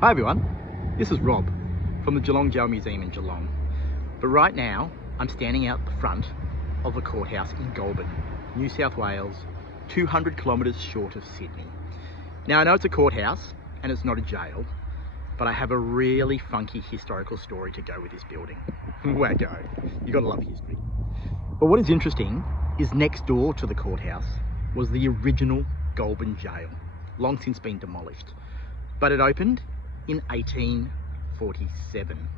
Hi everyone, this is Rob from the Geelong Museum in Geelong. But right now, I'm standing out the front of the courthouse in Goulburn, New South Wales, 200 kilometres short of Sydney. Now I know it's a courthouse and it's not a jail, but I have a really funky historical story to go with this building. Wacko, you gotta love history. But what is interesting is next door to the courthouse was the original Goulburn jail, long since been demolished. But it opened in 1847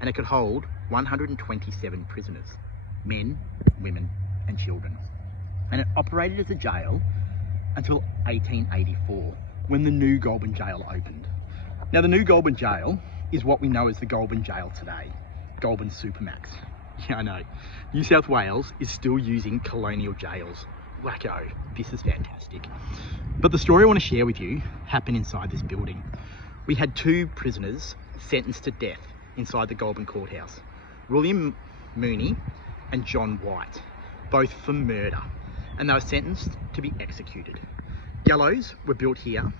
and it could hold 127 prisoners, men, women and children. And it operated as a jail until 1884 when the new Goulburn jail opened. Now the new Goulburn jail is what we know as the Goulburn jail today, Goulburn Supermax. Yeah, I know, New South Wales is still using colonial jails. Wacko, this is fantastic. But the story I want to share with you happened inside this building. We had two prisoners sentenced to death inside the Goulburn Courthouse, William Mooney and John White, both for murder, and they were sentenced to be executed. Gallows were built here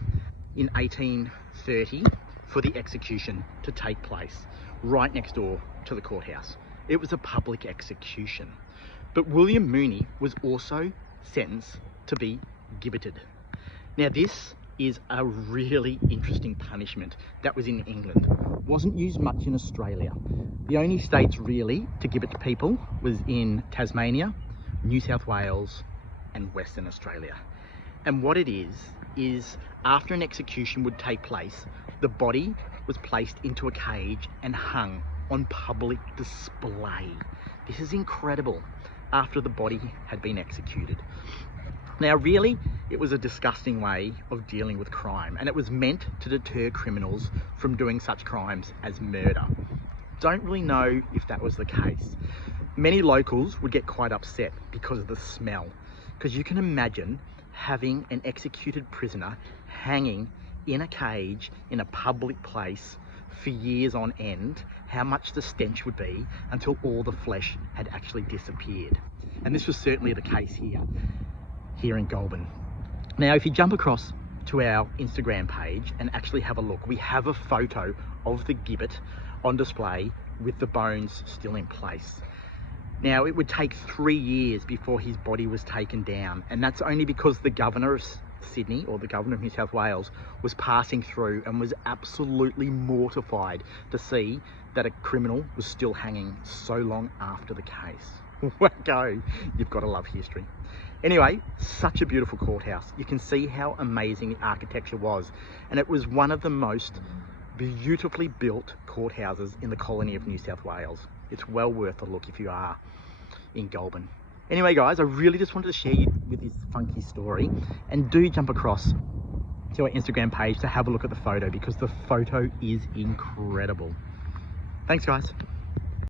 in 1830 for the execution to take place right next door to the courthouse. It was a public execution. But William Mooney was also sentenced to be gibbeted. Now this is a really interesting punishment that was in England. Wasn't used much in Australia. The only states really to gibbet people was in Tasmania, New South Wales and Western Australia. And what it is after an execution would take place, the body was placed into a cage and hung on public display. This is incredible, after the body had been executed. Now really, it was a disgusting way of dealing with crime, and it was meant to deter criminals from doing such crimes as murder. Don't really know if that was the case. Many locals would get quite upset because of the smell, because you can imagine having an executed prisoner hanging in a cage in a public place for years on end, how much the stench would be until all the flesh had actually disappeared. And this was certainly the case here in Goulburn. Now if you jump across to our Instagram page and actually have a look, we have a photo of the gibbet on display with the bones still in place. Now it would take 3 years before his body was taken down, and that's only because the Governor of Sydney, or the Governor of New South Wales, was passing through and was absolutely mortified to see that a criminal was still hanging so long after the case. Wacko, you've got to love history. Anyway, such a beautiful courthouse. You can see how amazing the architecture was, and it was one of the most beautifully built courthouses in the colony of New South Wales. It's well worth a look if you are in Goulburn. Anyway guys, I really just wanted to share you with this funky story, and do jump across to our Instagram page to have a look at the photo, because the photo is incredible. Thanks guys.